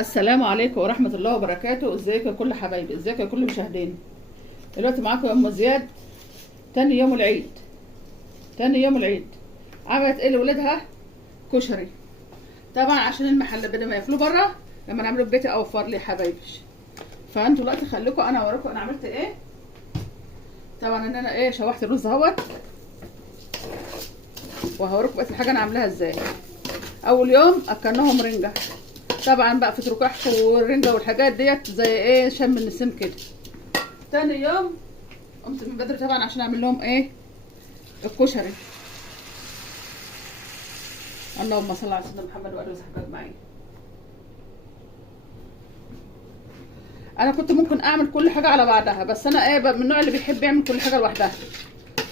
السلام عليكم ورحمة الله وبركاته. ازيكم يا كل حبايبي، ازيكم يا كل مشاهدينا. دلوقتي معاكم ام زياد. تاني يوم العيد، تاني يوم العيد عملت ايه لولادها؟ كشري. طبعا عشان المحل بدل ما ياكلوه بره، لما نعمله في بيتي اوفر لي حبايبي. فانتوا دلوقتي خليكم انا اوريكم انا عملت ايه. طبعا ان انا شوحت الرز اهوت، وهوريكم بقى الحاجه انا عاملاها ازاي. اول يوم اكلناهم رنجه، طبعا بقى في ركاح والرنجه والحاجات ديت زي شم النسيم كده. تاني يوم قمت من بدري طبعا عشان اعمل لهم الكشري. اللهم صل على سيدنا محمد واله وصحبه اجمعين. انا كنت ممكن اعمل كل حاجه على بعضها، بس انا من النوع اللي بيحب يعمل كل حاجه لوحدها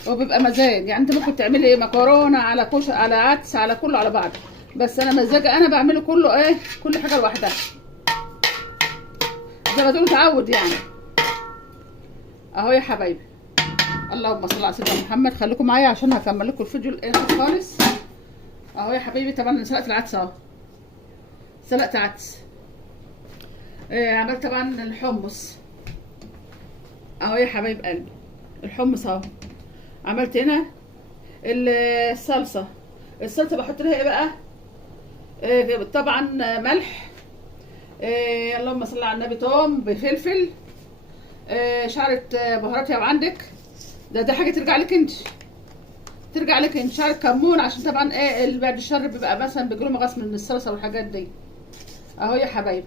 وبيبقى مزاج. يعني انت ممكن تعملي مكرونه على كشري على عدس على كله على بعض، بس انا مزاجي انا بعمله كله كل حاجه لوحدها زي ما تقول تعود يعني. اهو يا حبايبي، اللهم صل على سيدنا محمد. خليكم معايا عشان هكمل لكم الفيديو الاخر خالص. اهو يا حبايبي، طبعا انا سلقت العدس اهو، سلقت عدس. عملت طبعا الحمص اهو يا حبايب قلبي، الحمص اهو. عملت هنا الصلصه بحط لها بقى؟ طبعا ملح، اللهم صل على النبي، توم بفلفل، شعرة بهارات لو عندك. ده حاجه ترجع لك انت، ترجع لك انت. شعرة كمون عشان طبعا اللي بعد الشر بيبقى مثلا بيجيله مغص من الصلصه والحاجات دي. اهو يا حبايبي،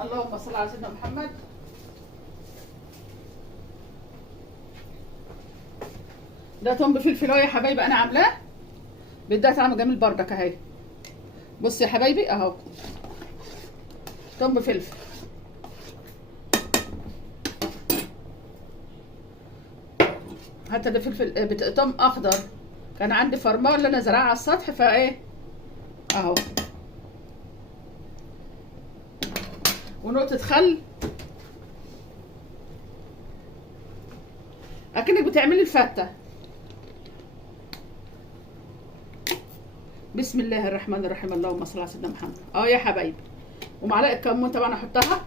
اللهم صل على سيدنا محمد. ده توم بفلفل اهو يا حبايبي، انا عاملاه بيديها طعم جميل بردك اهي. بص يا حبايبي اهو، توم بفلفل. حتى ده فلفل توم اخضر، كان عندي فرماه اللي انا زرعها على السطح اهو. ونقطه خل، اكنك بتعملي الفته. بسم الله الرحمن الرحيم، اللهم صل على سيدنا محمد. اهو يا حبايبي، ومعلقه كمون طبعا احطها.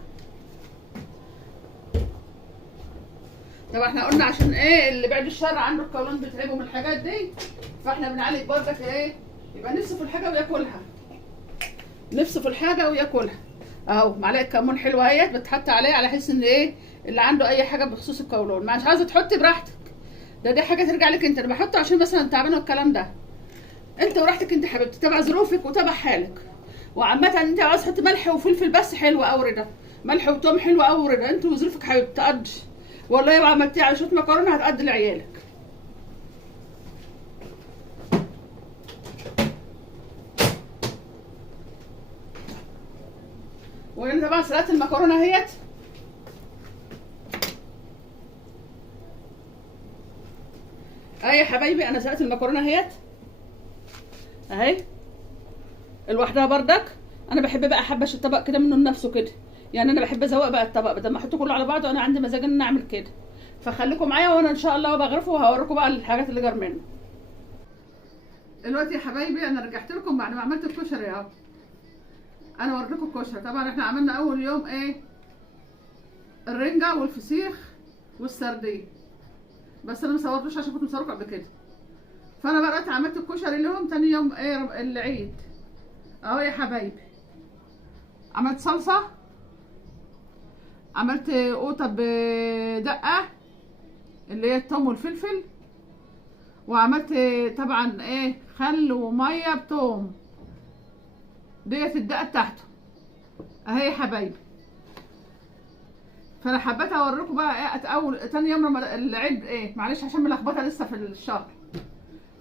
طبعا احنا قلنا عشان اللي بعد الشر عنده القولون بيتعبوا من الحاجات دي، فاحنا بنعالج برضك يبقى نفسه في الحاجه وياكلها، نفسه في الحاجه وياكلها. اهو معلقه كمون حلوه اهيت بتحط عليه على حس ان اللي عنده اي حاجه بخصوص القولون. مش عايزه تحطي براحتك، دي حاجه ترجع لك انت. انا بحطه عشان مثلا تعبانه والكلام ده، انت وراحتك انت حبيبتي، تبع ظروفك وتبع حالك. وعامه انت عاوز تحطي ملح وفلفل بس حلو او رضا، ملح وتوم حلو او رضا، انت وظروفك حبيبتي تقضي. والله لو عملتيها على شويه مكرونه هتقضي لعيالك. وانا طبعا سلقت المكرونه اهيت. يا حبايبي انا سلقت المكرونه اهيت اهي لوحدها بردك. انا بحب بقى احبش الطبق كده منه لنفسه كده، يعني انا بحب ازوق بقى الطبق بدل ما احطه كله على بعضه. انا عندي مزاج ان انا اعمل كده، فخليكم معايا وانا ان شاء الله بغرفه وهوريكم بقى الحاجات اللي جار منه. دلوقتي يا حبايبي انا رجعت لكم بعد ما عملت الكشري اهو. انا وريتكم الكشري. طبعا احنا عملنا اول يوم الرنجه والفسيخ والسردين، بس انا ما صورتوش عشان كنت مصوركم قبل كده. فانا بقى دلوقتي عملت الكشري لهم تاني يوم العيد اهو يا حبايبي. عملت صلصه، عملت قوطه بدقه اللي هي الثوم والفلفل، وعملت طبعا خل وميه بتوم، ديت الدقه بتاعته اهي يا حبايبي. فانا حبيت اوريكم بقى اول تاني يوم العيد معلش عشان ملخبطه لسه في الشهر.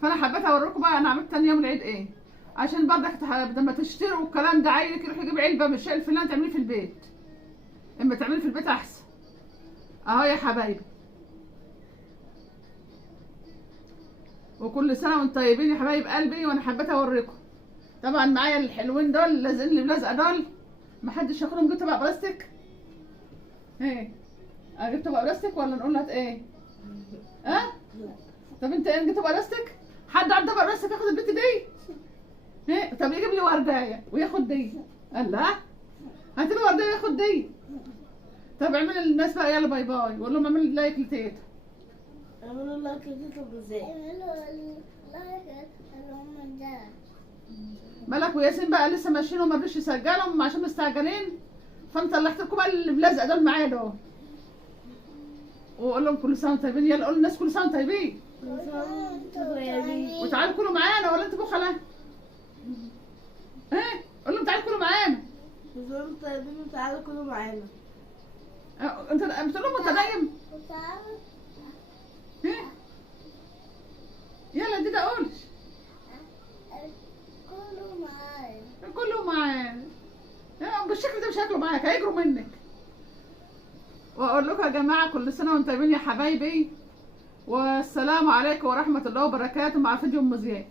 فانا حبيت اوريكم بقى انا عملت تاني يوم العيد عشان برضك لما تشتروا الكلام ده عيلك يروح يجيب علبه من الشيء الفلاني تعمليه في البيت، اما تعمليه في البيت احسن. اهو يا حبايبي، وكل سنه وانتم طيبين يا حبايب قلبي. وانا حبيت اوريكم طبعا معايا الحلوين دول اللي لازقين لي بلزقه دول، محدش ياخدهم. جبت طبق بلاستيك جبت طبق بلاستيك ولا نقول لها طب انت جبت طبق بلاستيك؟ حد عنده طبق بلاستيك ياخد البت دي؟ طب يجيب لي وردايه وياخد دي. قال لا، هات لي وردايه وياخد دي. طب اعمل للناس بقى يلا باي باي، وقول لهم اعمل لايك لتيتا. اعملوا لايك لتيتا ازاي؟ ملك وياسين بقى لسه ماشيين وما رضوش يسجلهم عشان مستعجلين، فانا طلعت لكم بقى اللي ملزق دول معايا دول. وقول لهم كل سنه وانتم طيبين، يلا قول للناس كل سنه وانتم طيبين. وتعالوا كلوا معانا ولا انتوا بخله؟ ايه؟ قول لهم تعالوا كلوا معانا. كل سنة وانتم طيبين وتعالوا كلوا معانا. انت بتقول لهم انت نايم؟ ايه؟ يلا دي قولش. كلوا معانا. بالشكل ده مش هياكلوا معاك، هيجروا منك. واقول لكم يا جماعه كل سنه وانتم طيبين يا حبايبي، والسلام عليكم ورحمه الله وبركاته مع فيديو ام زياد.